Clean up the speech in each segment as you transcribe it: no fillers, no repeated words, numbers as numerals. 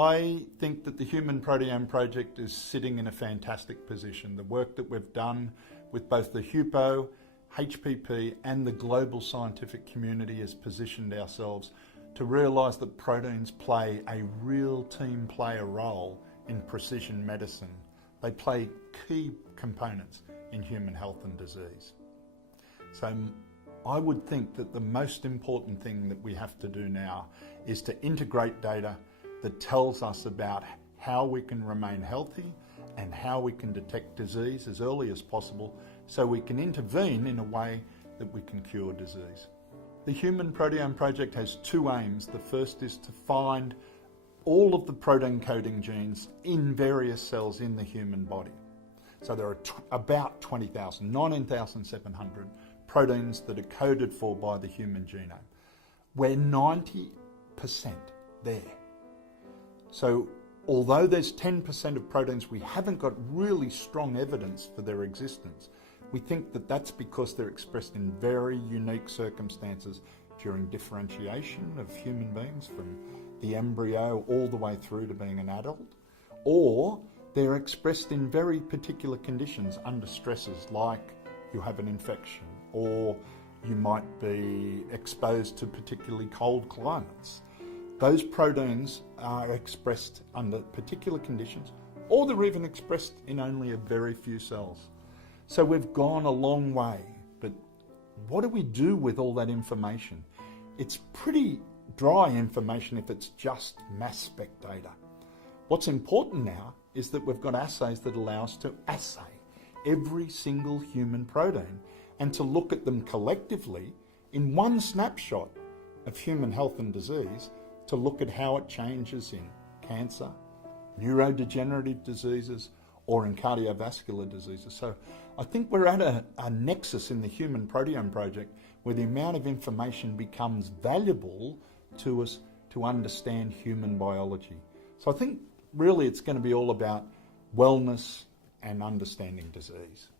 I think that the Human Proteome Project is sitting in a fantastic position. The work that we've done with both the HUPO, HPP and the global scientific community has positioned ourselves to realise that proteins play a real team player role in precision medicine. They play key components in human health and disease. So I would think that the most important thing that we have to do now is to integrate data that tells us about how we can remain healthy and how we can detect disease as early as possible so we can intervene in a way that we can cure disease. The Human Proteome Project has two aims. The first is to find all of the protein coding genes in various cells in the human body. So there are about 20,000, 19,700 proteins that are coded for by the human genome. We're 90% there. So although there's 10% of proteins we haven't got really strong evidence for their existence, we think that that's because they're expressed in very unique circumstances during differentiation of human beings from the embryo all the way through to being an adult, or they're expressed in very particular conditions under stresses like you have an infection or you might be exposed to particularly cold climates. Those proteins are expressed under particular conditions, or they're even expressed in only a very few cells. So we've gone a long way, but what do we do with all that information? It's pretty dry information if it's just mass spec data. What's important now is that we've got assays that allow us to assay every single human protein and to look at them collectively in one snapshot of human health and disease to look at how it changes in cancer, neurodegenerative diseases, or in cardiovascular diseases. So I think we're at a nexus in the Human Proteome Project where the amount of information becomes valuable to us to understand human biology. So I think really it's going to be all about wellness and understanding disease.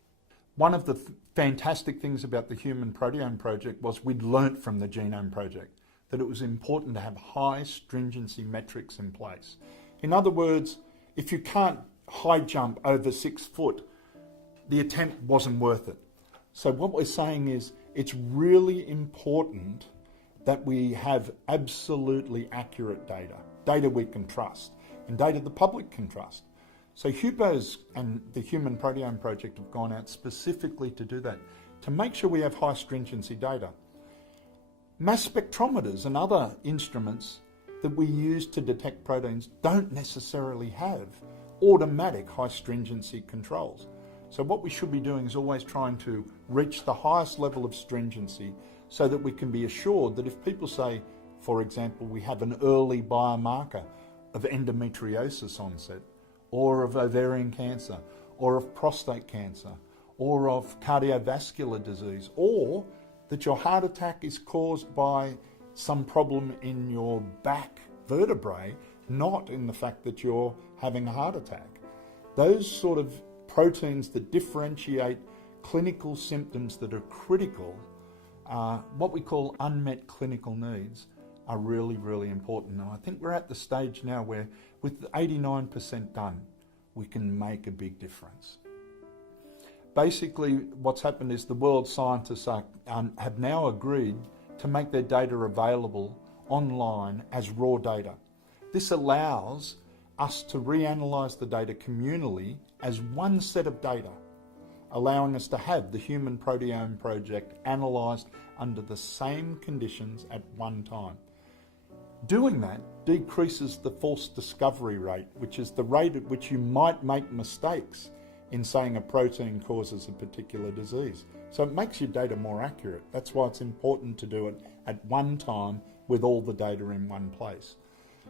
One of the fantastic things about the Human Proteome Project was we'd learnt from the Genome Project that it was important to have high stringency metrics in place. In other words, if you can't high jump over 6 foot, the attempt wasn't worth it. So what we're saying is it's really important that we have absolutely accurate data we can trust, and data the public can trust. So HUPOs and the Human Proteome Project have gone out specifically to do that, to make sure we have high stringency data. Mass spectrometers and other instruments that we use to detect proteins don't necessarily have automatic high stringency controls. So what we should be doing is always trying to reach the highest level of stringency so that we can be assured that if people say, for example, we have an early biomarker of endometriosis onset, or of ovarian cancer, or of prostate cancer, or of cardiovascular disease, or that your heart attack is caused by some problem in your back vertebrae, not in the fact that you're having a heart attack. Those sort of proteins that differentiate clinical symptoms that are critical, what we call unmet clinical needs, are really, really important. And I think we're at the stage now where with 89% done, we can make a big difference. Basically, what's happened is the world scientists have now agreed to make their data available online as raw data. This allows us to reanalyse the data communally as one set of data, allowing us to have the Human Proteome Project analysed under the same conditions at one time. Doing that decreases the false discovery rate, which is the rate at which you might make mistakes in saying a protein causes a particular disease. So it makes your data more accurate. That's why it's important to do it at one time with all the data in one place.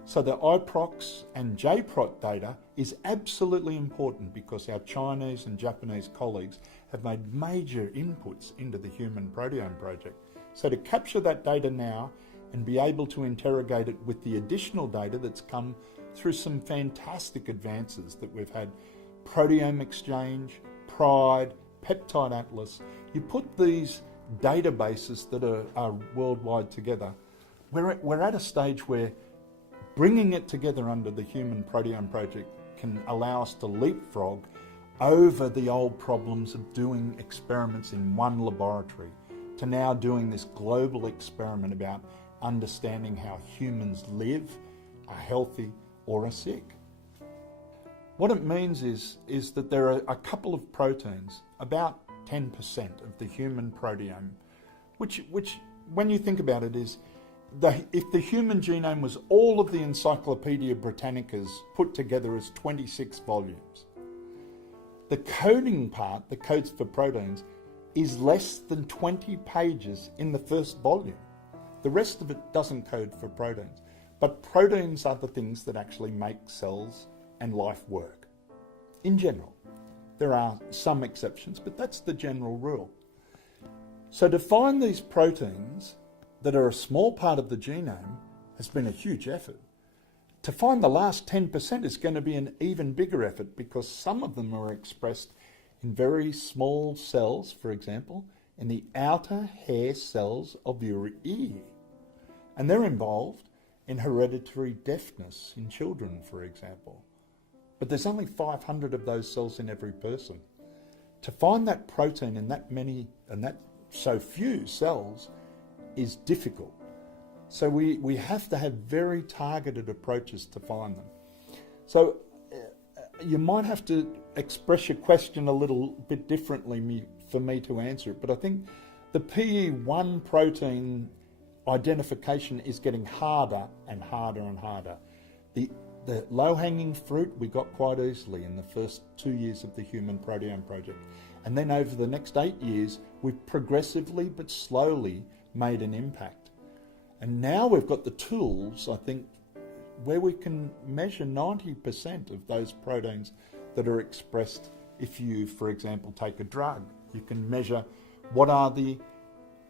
So the IPROX and JPROT data is absolutely important because our Chinese and Japanese colleagues have made major inputs into the Human Proteome Project. So to capture that data now and be able to interrogate it with the additional data that's come through some fantastic advances that we've had, Proteome Exchange, PRIDE, Peptide Atlas, you put these databases that are worldwide together, we're at a stage where bringing it together under the Human Proteome Project can allow us to leapfrog over the old problems of doing experiments in one laboratory to now doing this global experiment about understanding how humans live, are healthy or are sick. What it means is that there are a couple of proteins, about 10% of the human proteome, which when you think about it is, if the human genome was all of the Encyclopedia Britannicas put together as 26 volumes, the coding part that codes for proteins is less than 20 pages in the first volume. The rest of it doesn't code for proteins. But proteins are the things that actually make cells and life work. In general, there are some exceptions, but that's the general rule. So to find these proteins that are a small part of the genome has been a huge effort. To find the last 10% is going to be an even bigger effort because some of them are expressed in very small cells, for example, in the outer hair cells of your ear. And they're involved in hereditary deafness in children, for example. But there's only 500 of those cells in every person. To find that protein in that many and that so few cells is difficult. So we have to have very targeted approaches to find them. So you might have to express your question a little bit differently for me to answer it, but I think the PE1 protein identification is getting harder and harder and harder. The low-hanging fruit we got quite easily in the first 2 years of the Human Proteome Project. And then over the next 8 years, we've progressively but slowly made an impact. And now we've got the tools, I think, where we can measure 90% of those proteins that are expressed if you, for example, take a drug. You can measure what are the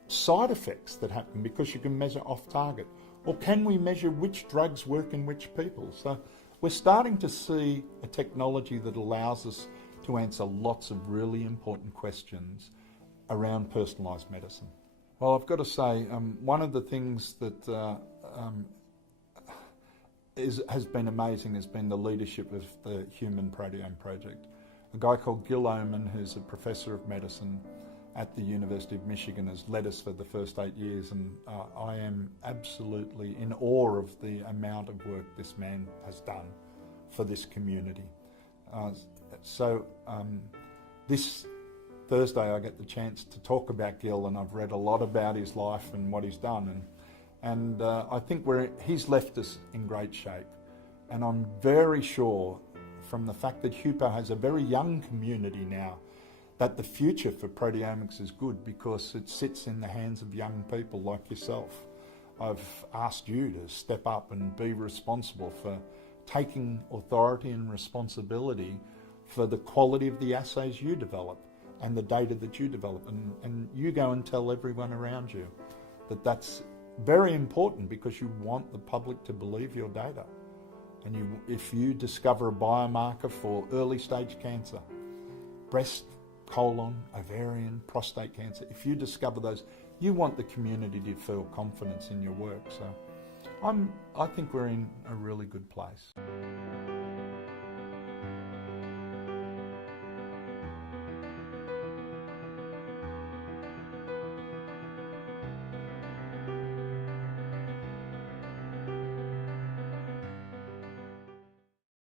side effects that happen because you can measure off target. Or can we measure which drugs work in which people? So we're starting to see a technology that allows us to answer lots of really important questions around personalised medicine. Well, I've got to say, one of the things that has been amazing has been the leadership of the Human Proteome Project. A guy called Gil Oman, who's a professor of medicine at the University of Michigan, has led us for the first 8 years, and I am absolutely in awe of the amount of work this man has done for this community. This Thursday I get the chance to talk about Gil, and I've read a lot about his life and what he's done, and I think he's left us in great shape. And I'm very sure from the fact that HUPO has a very young community now that the future for proteomics is good because it sits in the hands of young people like yourself. I've asked you to step up and be responsible for taking authority and responsibility for the quality of the assays you develop and the data that you develop, and you go and tell everyone around you that that's very important because you want the public to believe your data. And if you discover a biomarker for early stage cancer, breast, colon, ovarian, prostate cancer, if you discover those, you want the community to feel confidence in your work. So I think we're in a really good place.